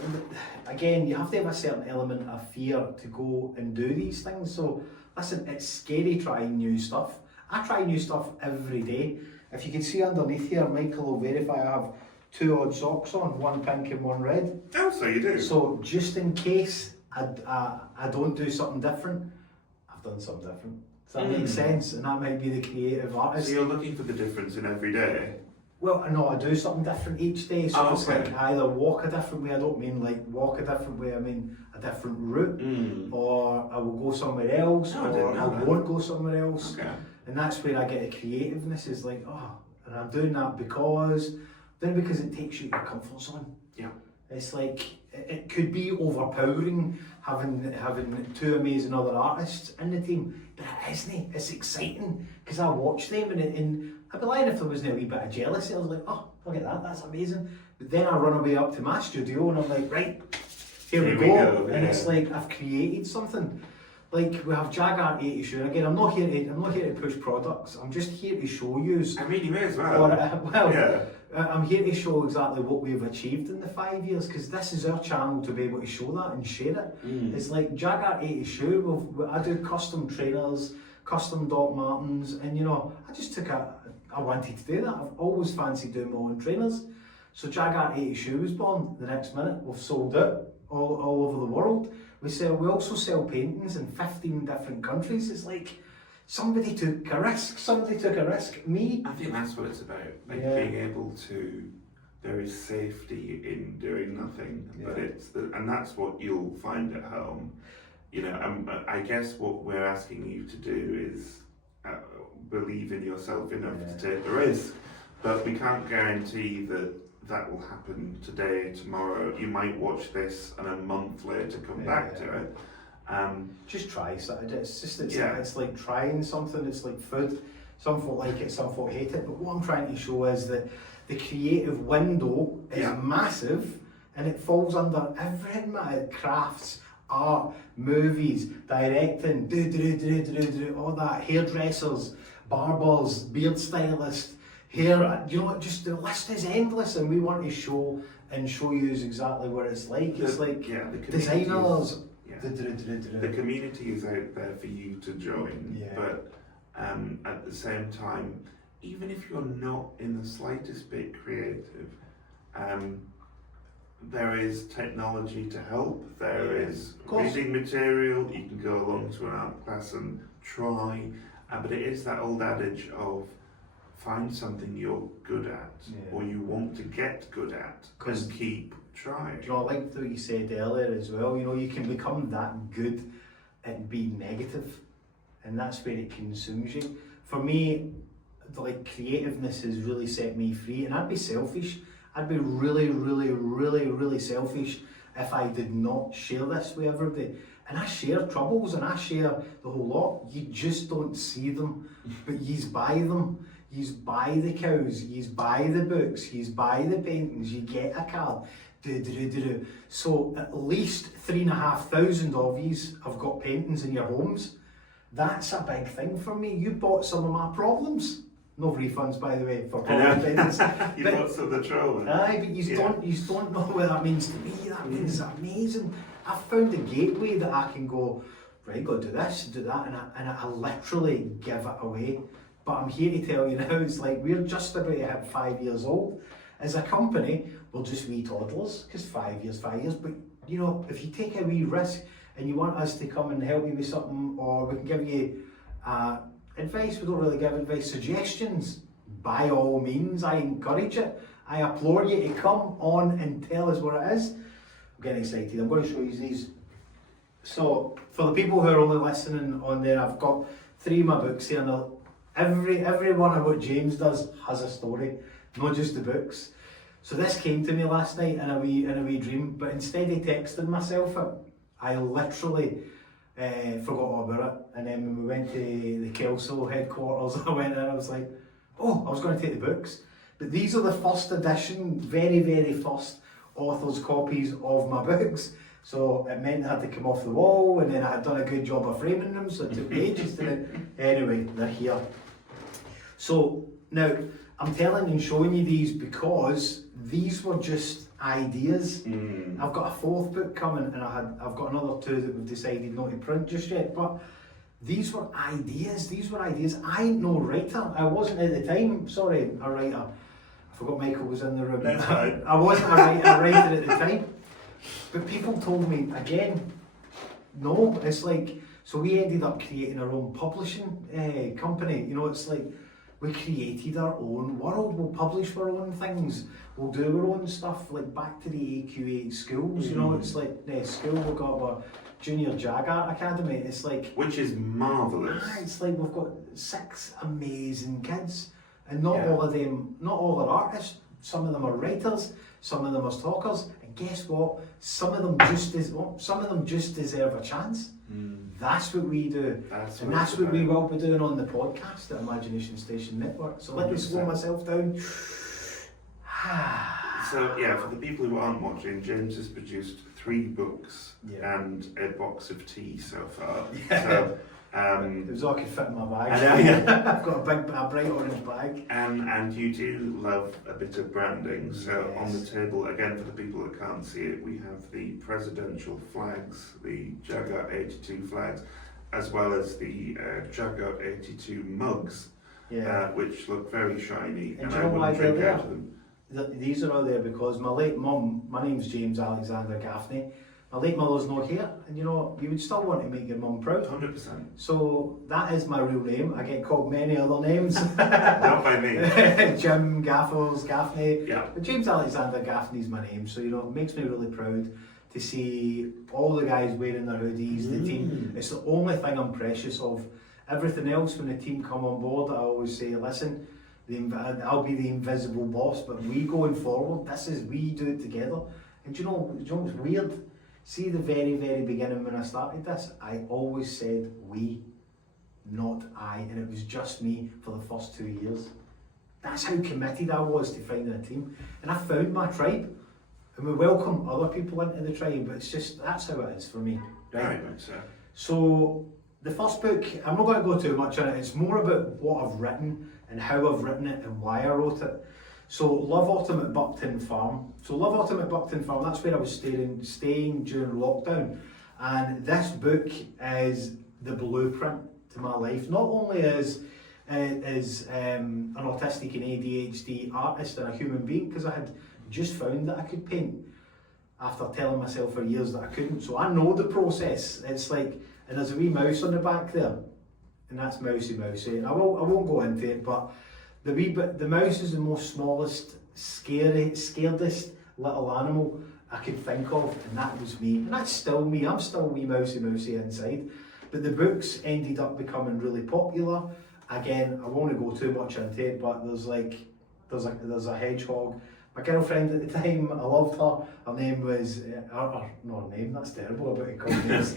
again, you have to have a certain element of fear to go and do these things. So, listen, it's scary trying new stuff. I try new stuff every day. If you can see underneath here, Michael will verify I have 2 odd socks on, one pink and one red. Oh, so you do? So just in case I don't do something different, I've done something different. Does that make sense? And that might be the creative artist. So you're looking for the difference in every day? Well, no, I do something different each day. So it's like I either walk a different way, I don't mean like walk a different way, I mean a different route. Or I will go somewhere else, or I won't go somewhere else. Okay. And that's where I get the creativeness, is like, and I'm doing that because it takes you to your comfort zone. Yeah. It's like, it could be overpowering having 2 amazing other artists in the team, but it isn't. It's exciting because I watch them and I'd be lying if there wasn't a wee bit of jealousy. I was like, oh, look at that, that's amazing. But then I run away up to my studio and I'm like, right, here we go. And it's like, I've created something. Like, we have Jag Art 82, and again, I'm not here to push products. I'm just here to show you. I mean, you may as well. I'm here to show exactly what we've achieved in the 5 years, because this is our channel to be able to show that and share it. It's like Jag Art 82. I do custom trainers, custom Doc Martens, and you know, I wanted to do that. I've always fancied doing my own trainers. So Jag Art 82 was born. The next minute, we've sold it all over the world. We also sell paintings in 15 different countries. It's like somebody took a risk. Me. I think that's what it's about. Like being able to. There is safety in doing nothing, but and that's what you'll find at home. You know, I guess what we're asking you to do is believe in yourself enough to take the risk, but we can't guarantee that will happen today, tomorrow. You might watch this and a month later come back to it. Just try something. It's like trying something. It's like food. Some folk like it, some folk hate it. But what I'm trying to show is that the creative window is massive, and it falls under everything. Crafts, art, movies, directing, all that. Hairdressers, barbers, beard stylists. Here, you know, just the list is endless, and we want to show you exactly what it's like. It's like designers, The community is out there for you to join, Yeah. but at the same time, even if you're not in the slightest bit creative, there is technology to help. There is reading material. You can go along to an art class and try, but it is that old adage of find something you're good at or you want to get good at and keep trying. You know, I liked what you said earlier as well. You know, you can become that good at being negative, and that's where it consumes you. For me, like, creativeness has really set me free, and I'd be selfish. I'd be really selfish if I did not share this with everybody. And I share troubles and I share the whole lot. You just don't see them, but yous buy them. Yous buy the cows, yous buy the books, yous buy the paintings, you get a card. So at least 3,500 of yous have got paintings in your homes. That's a big thing for me. You bought some of my problems. No refunds, by the way, for problem paintings. You bought some of the trouble. Aye, but you don't know what that means to me. That means amazing. I found a gateway that I can go, right, go do this, do that, and I literally give it away. But I'm here to tell you now, it's like we're just about to hit 5 years old. As a company, we're just wee toddlers, because 5 years. But you know, if you take a wee risk and you want us to come and help you with something, or we can give you advice, we don't really give advice, suggestions, by all means, I encourage it. I applaud you to come on and tell us what it is. I'm getting excited. I'm going to show you these. So, for the people who are only listening on there, I've got 3 of my books here, and every one of what James does has a story, not just the books. So this came to me last night in a wee dream, but instead of texting myself it, I literally forgot all about it. And then when we went to the Kelso headquarters, I went in and I was like, oh, I was going to take the books. But these are the first edition, very first author's copies of my books. So it meant they had to come off the wall, and then I had done a good job of framing them, so it took me ages to do. Anyway, they're here. So now, I'm telling and showing you these because these were just ideas. I've got a 4th book coming, and I've got another 2 that we've decided not to print just yet, but these were ideas. I ain't no writer. I wasn't at the time, a writer. I forgot Michael was in the room. That's right. I wasn't a writer at the time. But people told me, again, no, it's like, so we ended up creating our own publishing company. You know, it's like, we created our own world. We'll publish our own things. We'll do our own stuff, like back to the AQA schools. You know, it's like school. We've got our Junior Jag Art Academy. It's like, which is marvellous. It's like we've got 6 amazing kids, and not all of them. Not all are artists. Some of them are writers. Some of them are talkers. And guess what? Some of them just deserve a chance. That's what we do. That's what we will be doing on the podcast at Imagination Station Network. So let me slow myself down. So yeah, for the people who aren't watching, James has produced 3 books and a box of tea so far. So it was all I could fit in my bag. I've got a bright orange bag. And you do love a bit of branding. So on the table, again, for the people that can't see it, we have the presidential flags, the Jag Art 82 flags, as well as the Jag Art 82 mugs, which look very shiny. And I wouldn't drink out of them. These are all there because my late mum, my name's James Alexander Gaffney, my late mother's not here, and you know, you would still want to make your mum proud. 100%. So that is my real name. I get called many other names. Not by me. Jim, Gaffles, Gaffney. Yeah. But James Alexander Gaffney's my name, so you know, it makes me really proud to see all the guys wearing their hoodies, the team. It's the only thing I'm precious of. Everything else, when the team come on board, I always say, listen, I'll be the invisible boss, but we going forward, we do it together. And do you know what's weird? See, the very beginning when I started this, I always said we, not I, and it was just me for the first 2 years. That's how committed I was to finding a team. And I found my tribe, and we welcome other people into the tribe, but it's just, that's how it is for me. Right? Very much so. So, the first book, I'm not going to go too much on it, it's more about what I've written and how I've written it and why I wrote it. So Love Autumn at Buckton Farm. So Love Autumn at Buckton Farm, that's where I was staying during lockdown. And this book is the blueprint to my life, not only as an autistic and ADHD artist and a human being, because I had just found that I could paint after telling myself for years that I couldn't. So I know the process. It's like, and there's a wee mouse on the back there, and that's Mousy Mousy. And I won't go into it, but the mouse is the most smallest, scaredest little animal I could think of, and that was me. And that's still me. I'm still wee Mousy Mousy inside. But the books ended up becoming really popular. Again, I won't go too much into it, but there's a hedgehog. My girlfriend at the time, I loved her. Her name was, not her name, that's terrible about it called names.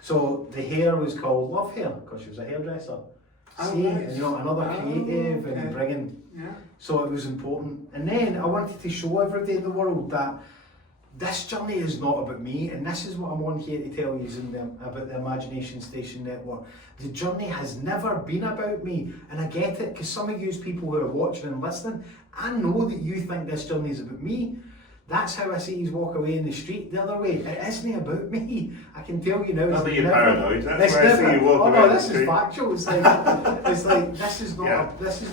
So the hair was called Love Hair, because she was a hairdresser. See, nice. and, another creative and bringing. Yeah. So it was important. And then I wanted to show everybody in the world that this journey is not about me, and this is what I'm on here to tell you about the Imagination Station Network. The journey has never been about me, and I get it, because some of you people who are watching and listening, I know that you think this journey is about me. That's how I see you walk away in the street the other way. It isn't about me. I can tell you now. I think you're paranoid. That's why I see you walk away. Oh no, this is factual. It's like this is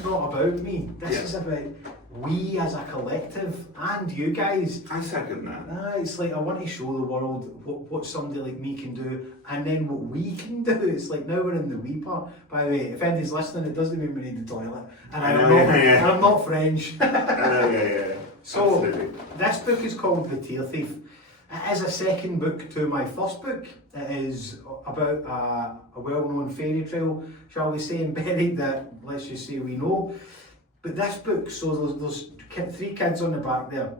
not about me. This is about we as a collective and you guys. I second that. It's like I want to show the world what somebody like me can do, and then what we can do. It's like now we're in the we part. By the way, if anybody's listening, it doesn't mean we need the toilet. And I'm not French. Yeah. So absolutely. This book is called The Tear Thief. It is a second book to my first book. It is about a well-known fairy tale, shall we say, embedded that, let's just say, we know. But this book, so there's 3 kids on the back there.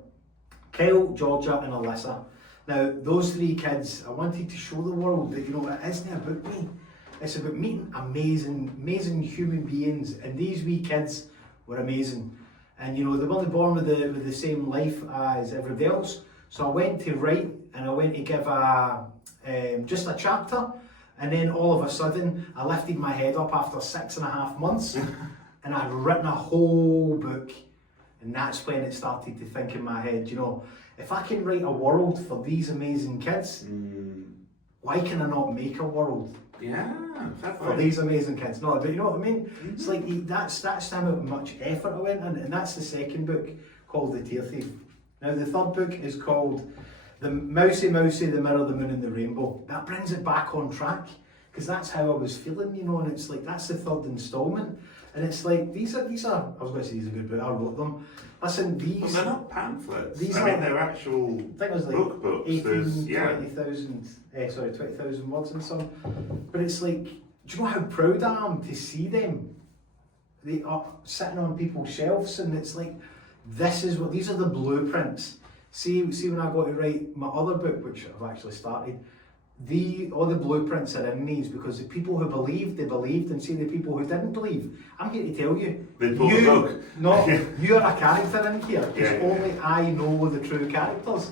Kyle, Georgia and Alyssa. Now, those 3 kids, I wanted to show the world that, it isn't about me. It's about meeting amazing human beings, and these wee kids were amazing. And they weren't born with the same life as everybody else. So I went to write, and I went to give just a chapter, and then all of a sudden I lifted my head up after 6.5 months, and I'd written a whole book. And that's when it started to think in my head, if I can write a world for these amazing kids, why can I not make a world? Yeah, for these amazing kids. No, but you know what I mean? Mm-hmm. It's like that's how much effort I went in, and that's the second book called The Tear Thief. Now the third book is called The Mousy Mousy, The Mirror, The Moon and the Rainbow. That brings it back on track, because that's how I was feeling, and it's like that's the third instalment. And it's like these are I was going to say these are good, but I wrote them. Listen, these. Well, they're not pamphlets. They're actual. I think it was like books. 20,000 words in some. But it's like, do you know how proud I am to see them? They are sitting on people's shelves, and it's like, these are the blueprints. See when I got to write my other book, which I've actually started. All the blueprints are in these, because the people who believed, they believed, and see the people who didn't believe. I'm here to tell you, you're a character in here, because only I know the true characters.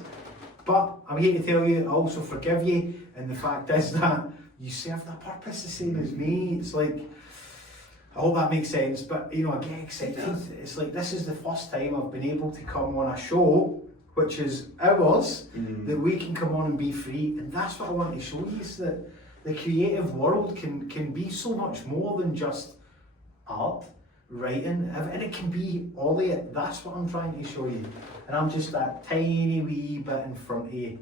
But I'm here to tell you, I also forgive you, and the fact is that you serve the purpose the same as me. It's like, I hope that makes sense, but I get accepted. It's like, this is the first time I've been able to come on a show which is ours, that we can come on and be free. And that's what I want to show you, is that the creative world can be so much more than just art, writing, and it can be all of it. That's what I'm trying to show you. And I'm just that tiny wee bit in front of you.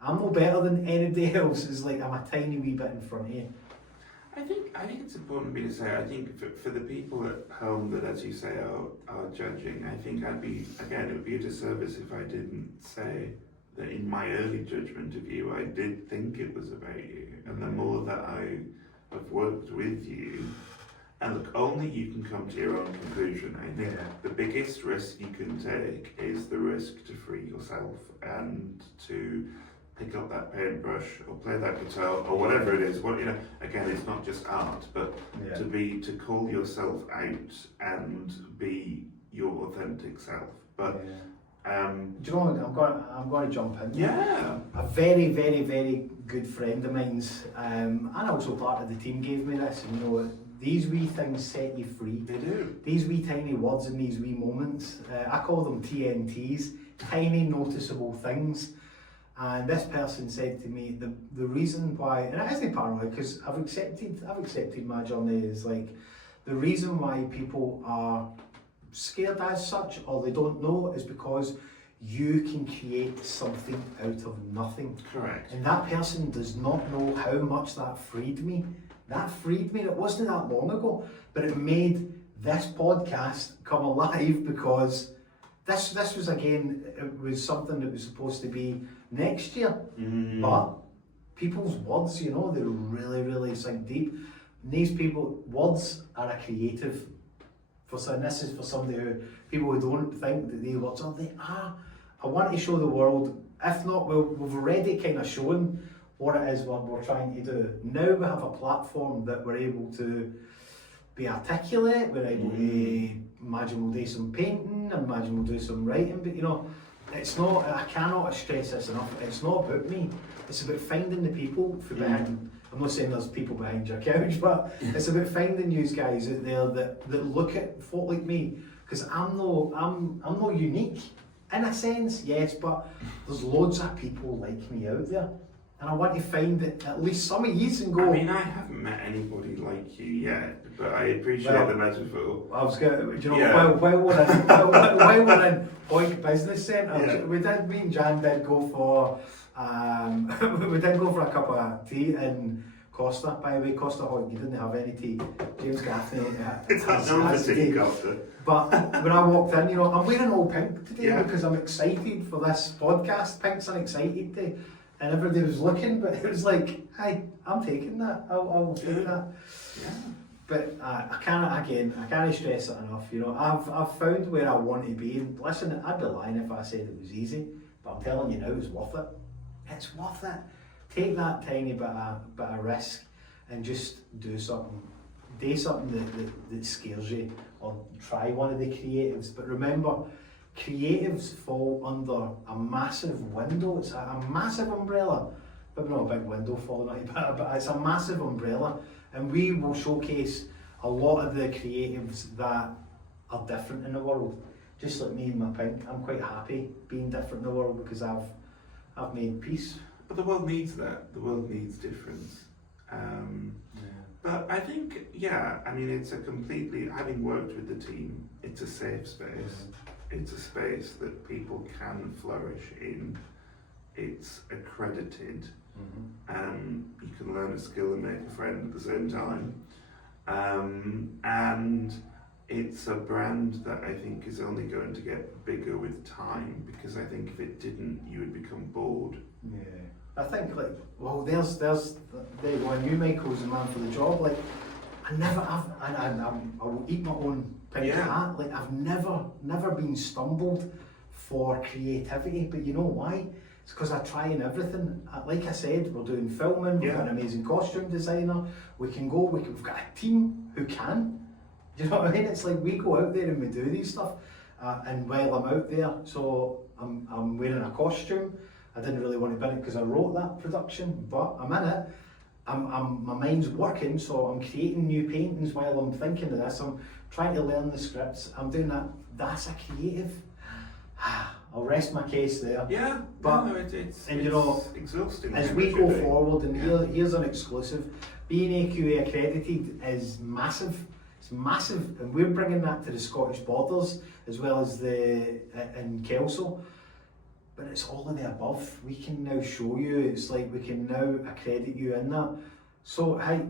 I'm no better than anybody else. It's like I'm a tiny wee bit in front of you. I think it's important for me to say, I think for the people at home that, as you say, are judging, I think it would be a disservice if I didn't say that in my early judgment of you, I did think it was about you. And the more that I have worked with you, and look, only you can come to your own conclusion. I think the biggest risk you can take is the risk to free yourself and to pick up that paintbrush or play that guitar or whatever it is. Again, it's not just art, but to call yourself out and be your authentic self. But do you know what? I'm going to jump in. Yeah. A very, very, very good friend of mine's, and also part of the team, gave me this. And these wee things set you free. They do. These wee tiny words and these wee moments. I call them TNTs, tiny noticeable things. And this person said to me, the reason why, and it isn't paranoid because I've accepted my journey is like, the reason why people are scared as such or they don't know is because you can create something out of nothing. Correct. And that person does not know how much that freed me. That freed me. It wasn't that long ago, but it made this podcast come alive because this was again, it was something that was supposed to be next year. But people's words, you know, they really, really sink deep. And these people, words are a creative. And this is for somebody who, people who don't think that they words are, they are. I want to show the world, if not, we've already kind of shown what it is we're trying to do. Now we have a platform that we're able to be articulate, we're able to, imagine we'll do some painting, imagine we'll do some writing, but you know, it's not, I cannot stress this enough, it's not about me, it's about finding the people for behind, I'm not saying there's people behind your couch, but it's about finding you guys out there that look at folk like me, because I'm no unique, in a sense, yes, but there's loads of people like me out there. And I want to find that at least some of yous and go. I mean, I haven't met anybody like you yet, but I appreciate the metaphor. I was going to, you know, while we're in Point Business Centre, we did, me and Jan did go for, we did go for a cup of tea in Costa. By the way, Costa Hot, you didn't have any tea. James Gaffney. It's not tea, Costa. But when I walked in, you know, I'm wearing all pink today because I'm excited for this podcast. Pink's an excited day. And everybody was looking, but it was like, hey, I'm taking that. I'll take that. Yeah. But I can't stress it enough. You know, I've found where I want to be. And listen, I'd be lying if I said it was easy, but I'm telling you now, it's worth it. It's worth it. Take that tiny bit of risk and just do something. Do something that scares you, or try one of the creatives. But remember, creatives fall under a massive window. It's a massive umbrella. Maybe not a big window falling out your back, but it's a massive umbrella. And we will showcase a lot of the creatives that are different in the world. Just like me and my pink, I'm quite happy being different in the world because I've made peace. But the world needs that. The world needs difference. But I think, I mean, it's a completely, having worked with the team, it's a safe space. It's a space that people can flourish in. It's accredited. You can learn a skill and make a friend at the same time. And it's a brand that I think is only going to get bigger with time, because I think if it didn't, you would become bored. Yeah. I think there's there you go, I knew Michael was the man for the job. Like, I will eat my own pink hat. Like, I've never been stumbled for creativity, but you know why? It's because I try in everything. Like I said, we're doing filming, we've got an amazing costume designer, we've got a team who can. Do you know what I mean? It's like we go out there and we do these stuff, and while I'm out there, so I'm wearing a costume. I didn't really want to be in it because I wrote that production, but I'm in it. My mind's working, so I'm creating new paintings while I'm thinking of this. I'm trying to learn the scripts. I'm doing that. That's a creative. I'll rest my case there. Yeah, but it's you know, exhausting. as we go forward, and here's an exclusive. Being AQA accredited is massive. It's massive, and we're bringing that to the Scottish borders as well as in Kelso. But it's all of the above. We can now show you. It's like we can now accredit you in that. So hey,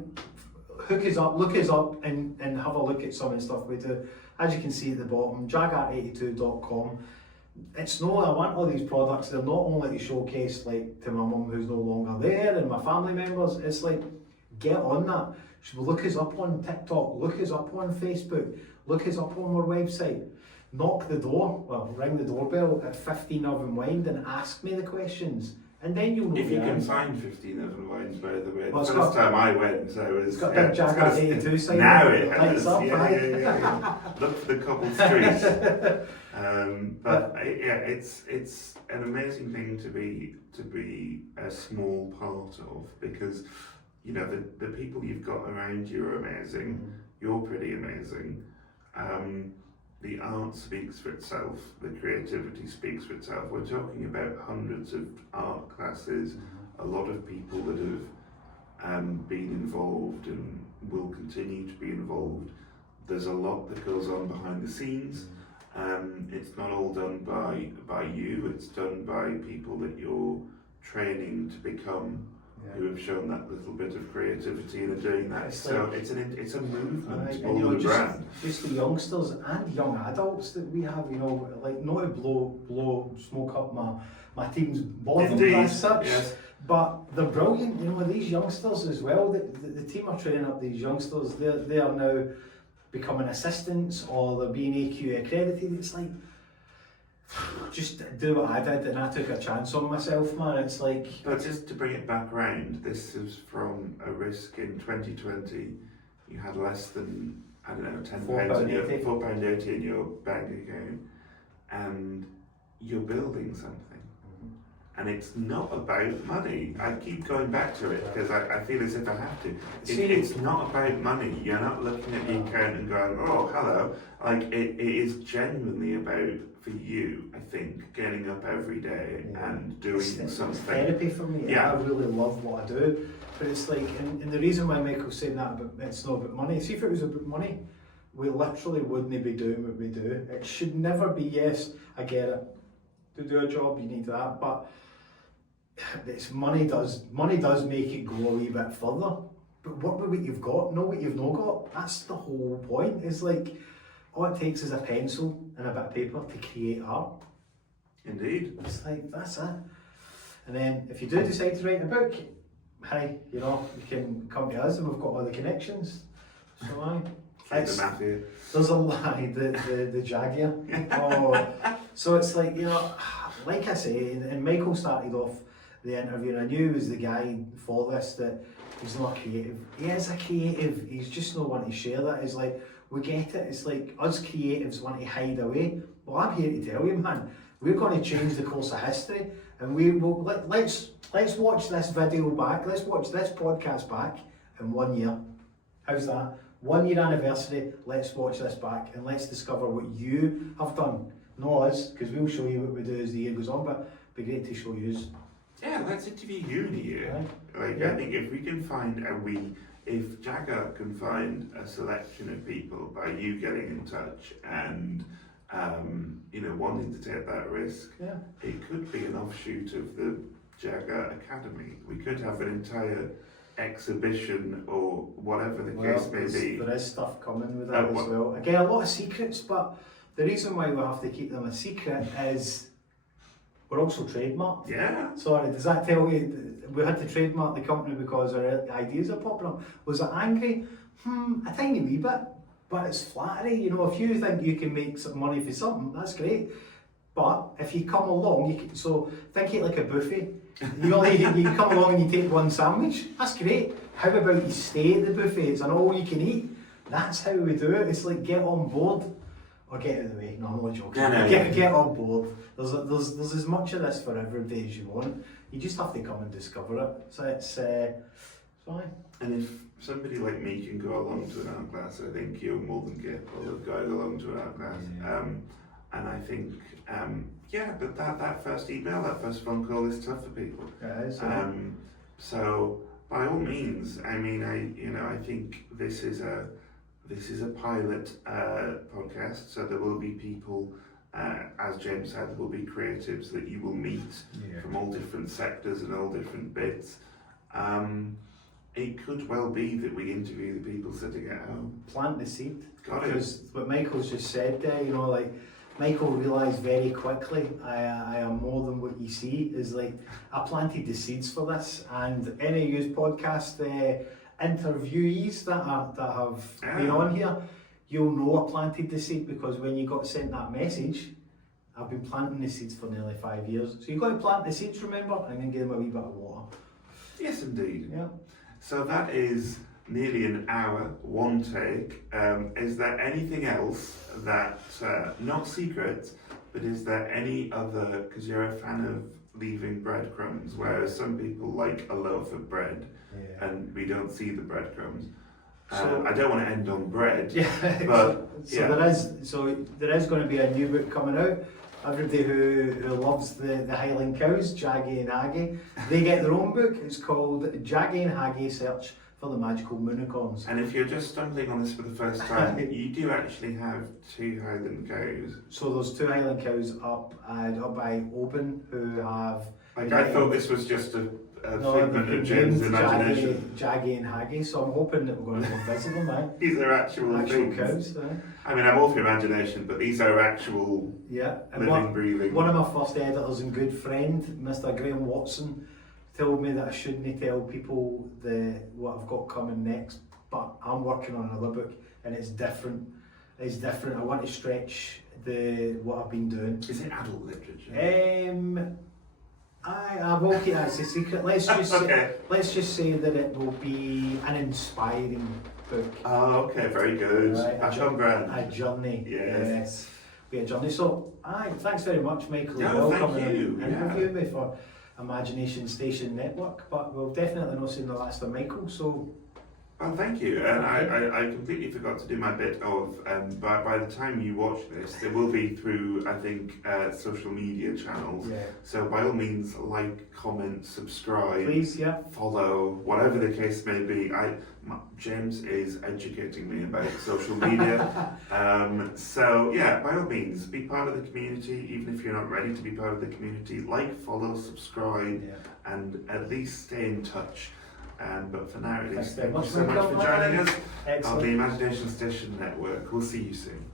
hook us up, look us up, and have a look at some of the stuff we do. As you can see at the bottom, jagart82.com. It's no, I want all these products. They're not only to showcase like to my mum who's no longer there and my family members. It's like, get on that. Look us up on TikTok. Look us up on Facebook. Look us up on our website. Knock the door, ring the doorbell at 15 of Wind and ask me the questions, and then you'll know. If you can find 15 of Wines, by the way. Well, the first time I went, so it was. It's got a big Jag Art 82 sign. Now it has. Up, yeah. Look for the cobbled streets. But it's an amazing thing to be a small part of, because you know the people you've got around you are amazing. You're pretty amazing. the art speaks for itself, the creativity speaks for itself. We're talking about hundreds of art classes, a lot of people that have been involved and will continue to be involved. There's a lot that goes on behind the scenes. It's not all done by you, it's done by people that you're training to become, who have shown that little bit of creativity and are doing that. It's So like, it's a movement and, more than a brand. just the youngsters and young adults that we have, like not to blow smoke up my team's botham as such, yes. but they're brilliant. These youngsters as well. The team are training up these youngsters. They are now becoming assistants or they're being AQ accredited. It's like, just do what I did and I took a chance on myself, man. It's like... But just to bring it back round, this is from a risk in 2020. You had less than, I don't know, £10 in your bank account, and you're building something. And it's not about money. I keep going back to it because I feel as if I have to. It's not about money. You're not looking at the account and going, oh, hello. Like, it is genuinely about, for you, I think, getting up every day and doing something. It's therapy for me. Yeah. I really love what I do. But it's like, and the reason why Michael's saying that, but it's not about money. See, if it was about money, we literally wouldn't be doing what we do. It should never be, yes, I get it. To do a job, you need that. But it's money does make it go a wee bit further. But work with what you've got, know what you've not got. That's the whole point. It's like, all it takes is a pencil and a bit of paper to create art. Indeed. It's like, that's it. And then if you do decide to write a book, hey, you can come to us and we've got all the connections. So There's a lie, the Jag here. Oh, so it's like, like I say, and Michael started off the interview, and I knew he was the guy for this, that he's not creative. He is a creative, he's just not one to share that. It's like, we get it, it's like us creatives want to hide away. Well, I'm here to tell you, man, we're going to change the course of history, and we will, let's watch this video back, let's watch this podcast back in 1 year. How's that? 1 year anniversary, let's watch this back and let's discover what you have done. Not us, because we'll show you what we do as the year goes on, but it'd be great to show you. Yeah, let's interview you in a year. Right. I think if we can find if Jag Art can find a selection of people by you getting in touch and wanting to take that risk, it could be an offshoot of the Jag Art Academy. We could have an entire exhibition or whatever the case may be. There is stuff coming with that as well. Again, a lot of secrets, but the reason why we have to keep them a secret is we're also trademarked. Yeah. Sorry, does that tell you we had to trademark the company because our ideas are popping up? Was it angry? A tiny wee bit, but it's flattery. If you think you can make some money for something, that's great. But if you come along, think it like a buffet. You come along and you take one sandwich, that's great. How about you stay at the buffet? It's an all you can eat. That's how we do it. It's like, get on board or get out of the way. No, I'm only joking. Get on board. There's as much of this for everybody as you want. You just have to come and discover it. So it's fine. And if somebody like me can go along to an art class, I think you're more than capable of going along to an art class. And I think, but that first email, that first phone call is tough for people. It is. So by all means, I think this is a pilot podcast, so there will be people, as James said, there will be creatives that you will meet from all different sectors and all different bits. It could well be that we interview the people sitting at home. Plant the seed. Because what Michael's just said there, Michael realised very quickly, I am more than what you see, is like, I planted the seeds for this, and any of you podcast interviewees that have been on here, you'll know I planted the seed, because when you got sent that message, I've been planting the seeds for nearly 5 years. So you've got to plant the seeds, remember, and then give them a wee bit of water. Yes, indeed. Yeah. So that is nearly an hour, one take. Is there anything else that, not secret, but is there any other, because you're a fan of leaving breadcrumbs, whereas some people like a loaf of bread and we don't see the breadcrumbs. So- I don't want to end on bread. Yeah, But, so yeah. there is going to be a new book coming out. Everybody who loves the Highland cows, Jaggy and Aggie, they get their own book. It's called Jaggy and Aggie Search for the Magical Moonicorns. And if you're just stumbling on this for the first time, you do actually have 2 Highland cows. So there's 2 Highland cows up by Oban who have. Like, I thought this was just a figment of James' imagination. Jaggy and Haggy, so I'm hoping that we're going to go visit them, eh? These are actual things. cows, I mean, I'm all for imagination, but these are actual Yeah, and living, breathing. one of my first editors and good friend, Mr. Graham Watson, told me that I shouldn't tell people what I've got coming next, but I'm working on another book and it's different. It's different. I want to stretch what I've been doing. Is it adult literature? I will keep that as a secret. Let's just Okay. let's just say that it will be an inspiring book. Oh, okay, very good. Right, Back on brand. A journey. Yes. Be a journey. So, thanks very much, Michael. Yeah, You're thank welcome you, and yeah. interview me for Imagination Station Network. But we'll definitely not see the last of Michael. So, Well, thank you. And I completely forgot to do my bit of, by the time you watch this, it will be through, I think, social media channels. yeah, So by all means, like, comment, subscribe, please, yeah. follow, whatever the case may be. James is educating me about social media. So yeah, by all means, be part of the community, even if you're not ready to be part of the community. Like, follow, subscribe, Yeah. and at least stay in touch. But for now, it Thanks is. very Thank you much, so much Michael. for joining us on Excellent. the Imagination Station Network. We'll see you soon.